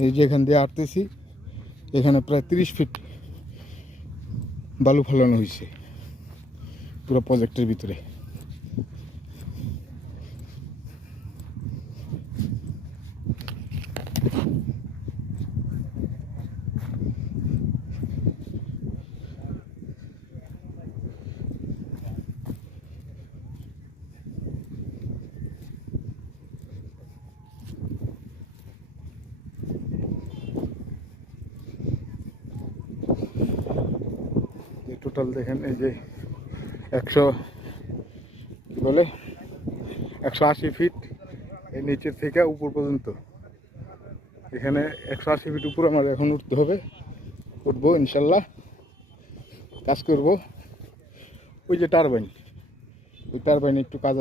এই যে এখান দিয়ে আটতেছি, এখানে প্রায় 30 ফিট বালু ফেলানো হয়েছে পুরো প্রজেক্টের ভিতরে। টোটাল দেখেন এই যে 100 কি বলে 180 ফিট এই নিচের থেকে উপর পর্যন্ত। এখানে 180 ফিট উপর আমার এখন উঠতে হবে, উঠবো ইনশাল্লাহ, কাজ করব। ওই যে টারবাইন, ওই টারবাইনে একটু কাজ